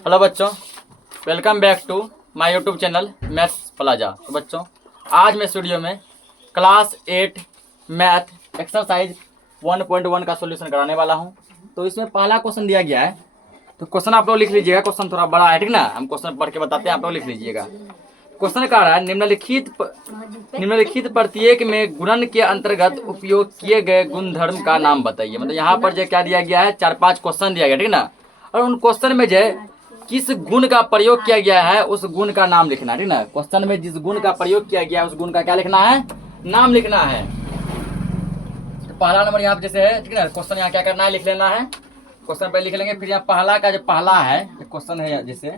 Hello बच्चों, welcome back to my YouTube channel Maths Plaza. तो बच्चों, आज मैं इस वीडियो में क्लास 8 मैथ एक्सरसाइज 1.1 का सॉल्यूशन कराने वाला हूं। तो इसमें पहला क्वेश्चन दिया गया है, तो क्वेश्चन आप लोग लिख लीजिएगा। क्वेश्चन थोड़ा बड़ा है, ठीक ना। हम क्वेश्चन पढ़ के बताते हैं, आप लोग लिख लीजिएगा। क्वेश्चन कह रहा है निम्नलिखित प्रत्येक में गुणन के अंतर्गत उपयोग किए गए गुणधर्म का नाम बताइए। मतलब यहाँ पर जो क्या दिया गया है, 4-5 क्वेश्चन दिया गया, ठीक ना। और उन क्वेश्चन में जो किस गुण का प्रयोग किया गया है उस गुण का नाम लिखना है, ठीक ना। क्वेश्चन में जिस गुण का प्रयोग किया गया है उस गुण का क्या लिखना है, नाम लिखना है। तो पहला नंबर यहाँ पे जैसे है, ठीक ना। क्वेश्चन यहाँ क्या करना है, लिख लेना है। क्वेश्चन पे लिख लेंगे। फिर यहाँ पहला का जो पहला है क्वेश्चन है, जैसे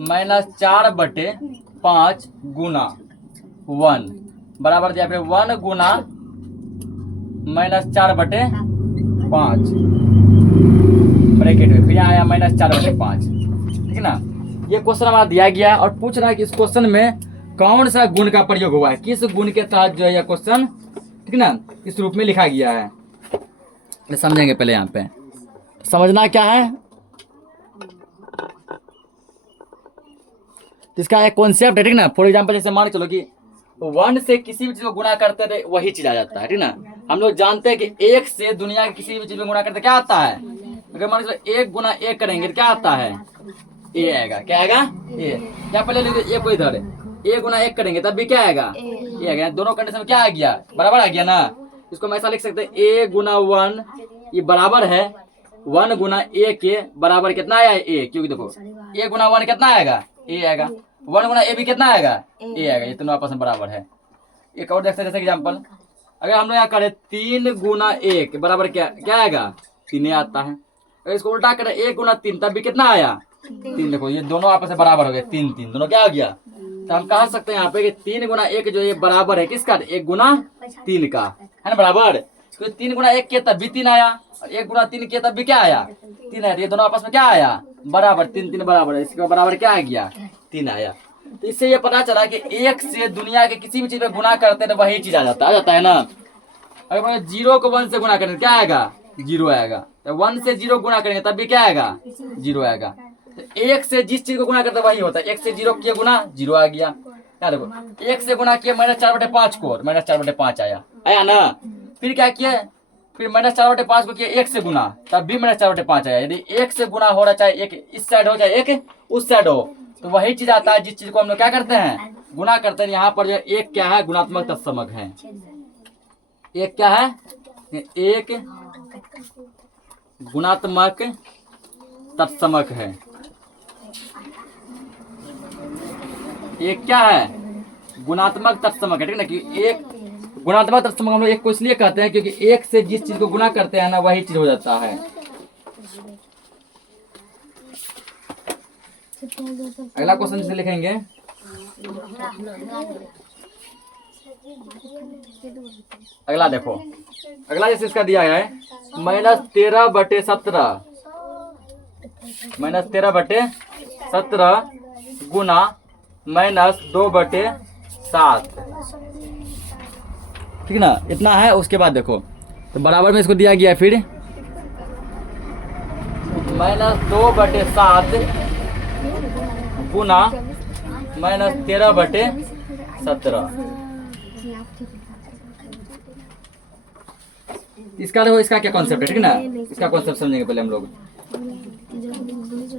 -4/5 गुना 1 बराबर दिया, फिर 1 गुना -4/5 ब्रैकेट में, फिर यहाँ आया -4/5, ठीक ना। ये क्वेश्चन हमारा दिया गया है और पूछ रहा है कि इस क्वेश्चन में कौन सा गुण का प्रयोग हुआ है, किस गुण के तहत जो है यह क्वेश्चन, ठीक ना, इस रूप में लिखा गया है। समझेंगे पहले। यहाँ पे समझना क्या है, इसका एक कॉन्सेप्ट है, ठीक ना। फॉर एग्जाम्पल जैसे मान के चलो कि 1 से किसी भी चीज को गुणा करते थे वही चीज आ जाता है, ठीक ना। हम लोग जानते हैं कि 1 से दुनिया की किसी भी चीज में गुणा करते क्या आता है। अगर मान लो 1 गुना 1 करेंगे तो क्या आता है, ए आएगा। क्या आएगा, ए। या पहले लिख ए को इधर, ए गुना 1 करेंगे तब भी क्या आएगा, ए आएगा। दोनों कंडीशन में क्या आ गया, बराबर आ गया ना। इसको हम ऐसा लिख सकते हैं, ए गुना 1 ये बराबर है 1 गुना ए के बराबर कितना आया है, ए। क्योंकि देखो ए गुना 1 कितना आएगा, ए आएगा। 1 गुना ए भी कितना आएगा, ए आएगा। ये दोनों आपस में बराबर है। एक और देखते हैं, जैसे एग्जाम्पल अगर हम लोग यहाँ करें 3 गुना 1 बराबर क्या क्या आएगा, 3 आता है। अगर इसको उल्टा करें 1 गुना 3 तब भी कितना आया, 3। देखो ये दोनों आपस में बराबर हो गए, 3 दोनों क्या हो गया। तो हम कह सकते हैं यहाँ पे कि 3 गुना 1 जो ये बराबर है किसका, 1 गुना 3 का, है ना, बराबर। तो 3 गुना 1 के तब भी 3 आया और 1 गुना 3 के तब भी क्या आया, 3 आया। ये दोनों आपस में क्या आया, बराबर। 3 बराबर है, इसका बराबर क्या आ गया, 3 आया। तो इससे ये पता चला कि 1 से दुनिया के किसी भी चीज में गुणा करते हैं तो वही चीज आ जाता है ना। अगर 0 को 1 से गुणा करेंगे क्या आएगा, 0 आएगा। तो 1 से 0 गुणा करेंगे तब भी क्या आएगा, 0 आएगा। तो 1 से जिस चीज को गुणा करते वही होता है। 1 से 0 किया गुणा 0 आ गया। क्या देखो 1 से गुणा किया -4/5 को, -4/5 आया ना। फिर क्या किया, फिर -4/5 को किया 1 से गुना तब भी -4/5 आया। यदि 1 से गुना हो रहा, चाहे एक इस साइड हो चाहे एक उस साइड हो, तो वही चीज आता है जिस चीज को हम लोग क्या करते हैं, गुना करते हैं। यहाँ पर जो एक क्या है, गुणात्मक तत्समक है। एक क्या है, एक गुणात्मक तत्समक है। एक क्या है, गुणात्मक तत्समक है, ठीक ना। कि एक गुणात्मक तत्समक हम लोग एक को इसलिए कहते हैं क्योंकि 1 से जिस चीज को गुना करते हैं ना वही चीज हो जाता है। अगला क्वेश्चन जैसे लिखेंगे, अगला देखो, अगला जैसे इसका दिया है -13/17 -13/17 गुना -2/7, ठीक ना। इतना है। उसके बाद देखो तो बराबर में इसको दिया गया है, फिर -2/7 गुना -13/17। इसका देखो, इसका क्या कॉन्सेप्ट है, ठीक ना। इसका कॉन्सेप्ट समझेंगे पहले हम लोग।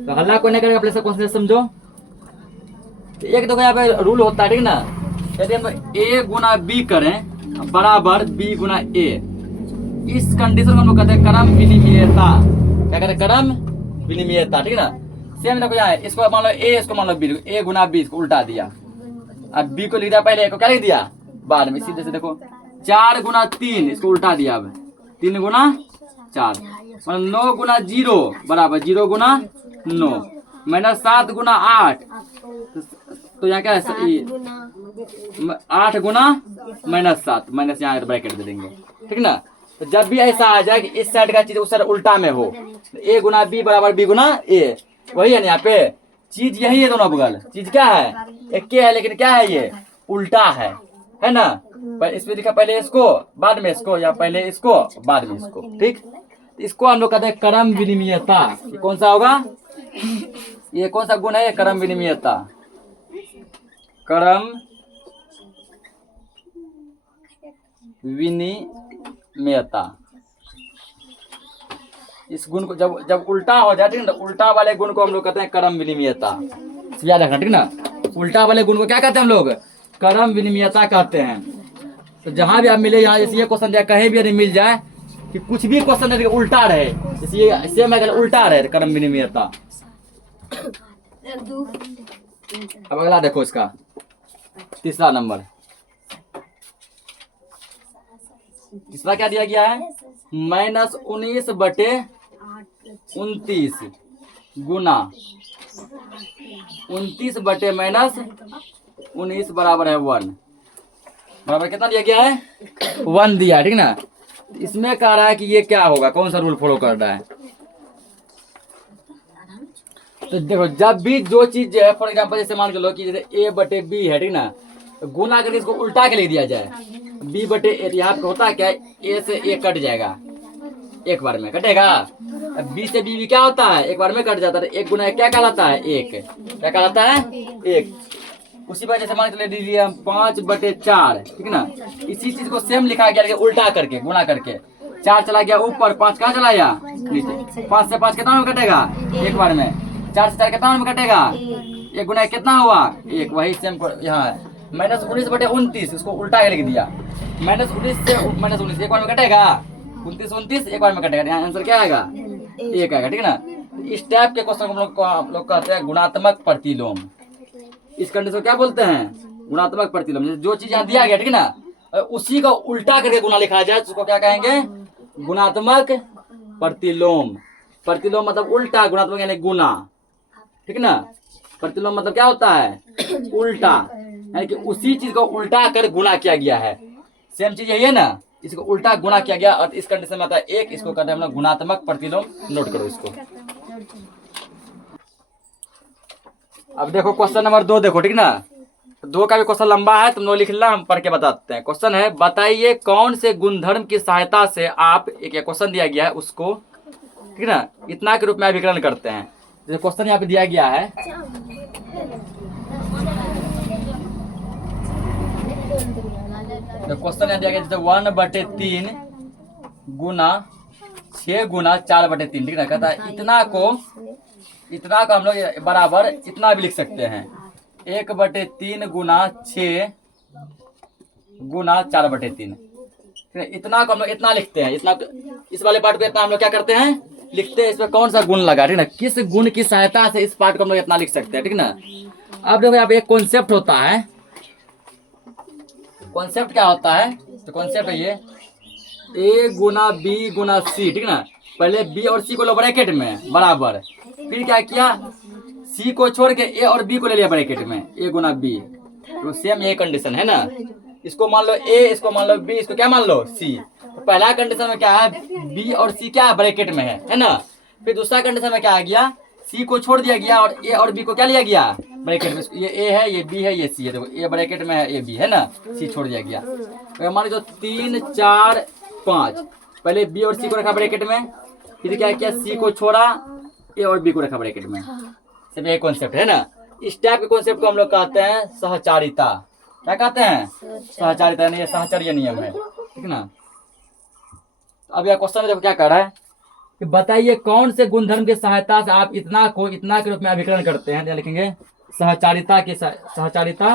तो हल्ला कोई नहीं करेगा, पहले इसका कॉन्सेप्ट समझो। एक देखो यहाँ पे रूल होता है, ठीक ना। यदि हम a गुना b करें बराबर b गुना a, इस कंडीशन को हम लोग कहते हैं क्रम विनिमयता। क्या कहते हैं, क्रम विनिमयता, ठीक ना। सेम देखो यहाँ इसको मान लो a, इसको मान लो b, a गुना b इसको उल्टा दिया, अब b को लिख दिया पहले, a को क्या लिख दिया बाद में। सीधे से देखो 4 गुना 3 इसको उल्टा दिया, अब 3 गुना 4 मतलब 9 गुना 0 बराबर 0 गुना 9 -7 गुना 8, तो यहाँ क्या है 8 गुना -7, माइनस यहाँ ब्रैकेट दे देंगे, ठीक ना। तो जब भी ऐसा आ जाए कि इस साइड का चीज उस साइड उल्टा में हो, a गुना b बराबर b गुना a, वही है ना। यहाँ पे चीज यही है, दोनों बगल चीज क्या है, एक है, लेकिन क्या है ये उल्टा है ना। पर इसमें लिखा पहले इसको बाद में इसको, या पहले इसको बाद में इसको, ठीक। इसको हम लोग कहते हैं क्रम विनिमयता। कौन सा होगा, ये कौन सा गुण है? ये क्रम विनिमयता। क्रम विनिमयता। इस गुण को जब जब उल्टा हो जाए, ठीक ना, उल्टा वाले गुण को हम लोग कहते हैं क्रम विनिमयता। याद रखना, ठीक ना। उल्टा वाले गुण को क्या कहते हैं हम लोग? क्रम विनिमयता कहते हैं। तो जहां भी आप मिले, यहाँ जैसे ये क्वेश्चन दिया, कहीं भी यदि मिल जाए कि कुछ भी क्वेश्चन यदि उल्टा रहे, जैसे ये सेम है, उल्टा रहे क्रम विनिमयता। अब अगला देखो, इसका तीसरा नंबर। तीसरा क्या दिया गया है? -19/29 गुना 29/-19 बराबर है 1। बराबर कितना दिया गया है? 1 दिया है, ठीक ना। इसमें कह रहा है कि ये क्या होगा, कौन सा रूल फॉलो कर रहा है। तो देखो, जब भी जो चीज है, फॉर एग्जाम्पल जैसे मान के लो कि जैसे A/B है, ठीक ना, तो गुना करके इसको उल्टा के ले दिया जाए, B/A। यहाँ पे होता है क्या, A से A कट जाएगा, एक बार में कटेगा। अब B से B भी क्या होता है, एक बार में कट जाता है। एक गुना क्या कहलाता है? 1। क्या कहलाता है? 1। उसी पर जैसे मान के ले लीजिए हम 5/4, ठीक ना। इसी चीज को सेम लिखा गया, उल्टा करके गुना करके। 4 चला गया ऊपर, 5 कहाँ चला गया? नीचे। 5 से 5 कितना में कटेगा? एक बार में। 4 से 4 कितना में कटेगा? एक गुना कितना हुआ? 1। वही सेम यहाँ है। -19/29, इसको उल्टा के लिख दिया। -19 से -19 एक बार में कटेगा। 29 एक बार में कटेगा। यहाँ आंसर क्या आएगा? 1 आएगा, ठीक ना। इस टाइप के क्वेश्चन हम लोग कहते हैं गुणात्मक प्रतिलोम। इस कंडीशन को क्या बोलते हैं? गुणात्मक प्रतिलोम। जैसे जो चीज यहाँ दिया गया, ठीक ना, उसी का उल्टा करके गुना लिखा जाए तो उसको क्या कहेंगे? गुणात्मक प्रतिलोम। प्रतिलोम मतलब उल्टा, गुणात्मक यानी गुना, ठीक ना। प्रतिलोम मतलब क्या होता है? उल्टा, यानी कि उसी चीज को उल्टा कर गुना किया गया है। सेम चीज यही है ना, इसको उल्टा गुना किया गया और इस कंडीशन में आता है 1। इसको कहते हैं हम लोग गुणात्मक प्रतिलोम। नोट करो इसको। अब देखो क्वेश्चन नंबर 2 देखो, ठीक ना। 2 का भी क्वेश्चन लंबा है, तुम लोग लिख लो, हम पढ़ के बताते हैं। क्वेश्चन है, बताइए कौन से गुणधर्म की सहायता से आप, एक क्वेश्चन दिया गया है उसको, ठीक ना, इतना के रूप में अभिकरण करते हैं। जैसे क्वेश्चन यहाँ पे दिया गया है, तो क्वेश्चन यहाँ दिया गया जैसे 1/3 गुना 6 गुना 4/3, ठीक ना। कहता है इतना को हम लोग बराबर इतना भी लिख सकते हैं, 1/3 गुना 6 गुना 4/3। इतना को हम लोग इतना लिखते हैं। इतना, इस वाले पार्ट को इतना हम लोग क्या करते हैं? लिखते हैं। इसमें कौन सा गुण लगा, ठीक ना, किस गुण की सहायता से इस पार्ट को हम लोग इतना लिख सकते हैं, ठीक ना। अब देखो यहाँ पे एक कॉन्सेप्ट होता है। कॉन्सेप्ट क्या होता है? तो कॉन्सेप्ट है ये A Guna B Guna C, ठीक ना। पहले B और C को लो ब्रैकेट में बराबर, फिर क्या किया? C को छोड़ के A और B को ले लिया ब्रैकेट में, A गुना B। तो सेम ये कंडीशन है ना। इसको मान लो A, इसको मान लो B, इसको क्या मान लो? C। तो पहला कंडीशन में क्या है? B और C क्या है? ब्रैकेट में है ना। फिर दूसरा कंडीशन में क्या आ गया? C को छोड़ दिया गया और A और B को क्या लिया गया? ब्रैकेट में। ये A है, ये B है, ये C है। देखो A ब्रैकेट में है, ये B है ना, C छोड़ दिया गया। तो मान लो 3 4 5, पहले B और C को रखा ब्रैकेट में, फिर क्या किया? C को छोड़ा, A और B को रखा ब्रैकेट में। सिर्फ यही कॉन्सेप्ट है ना। इस टाइप के कॉन्सेप्ट को हम लोग कहते हैं सहचारिता। क्या कहते हैं? सहचारिता, यानी ये सहचर्य नियम है, ठीक ना। अब यह क्वेश्चन में क्या कर रहा है कि बताइए कौन से गुणधर्म की सहायता से आप इतना को इतना के रूप में अभिकरण करते हैं। लिखेंगे सहचारिता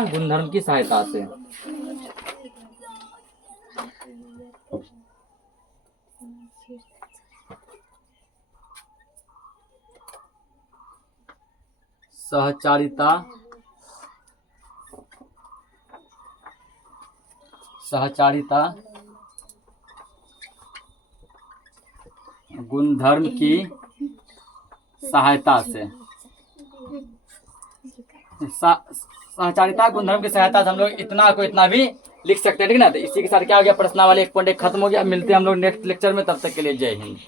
गुणधर्म की सहायता से। सहचारिता गुणधर्म की सहायता से। सहचारिता गुणधर्म की सहायता से हम लोग इतना को इतना भी लिख सकते हैं, ठीक ना। तो इसी के साथ क्या हो गया? प्रश्नावली 1.1 खत्म हो गया। मिलते हैं हम लोग नेक्स्ट लेक्चर में, तब तक के लिए जय हिंद।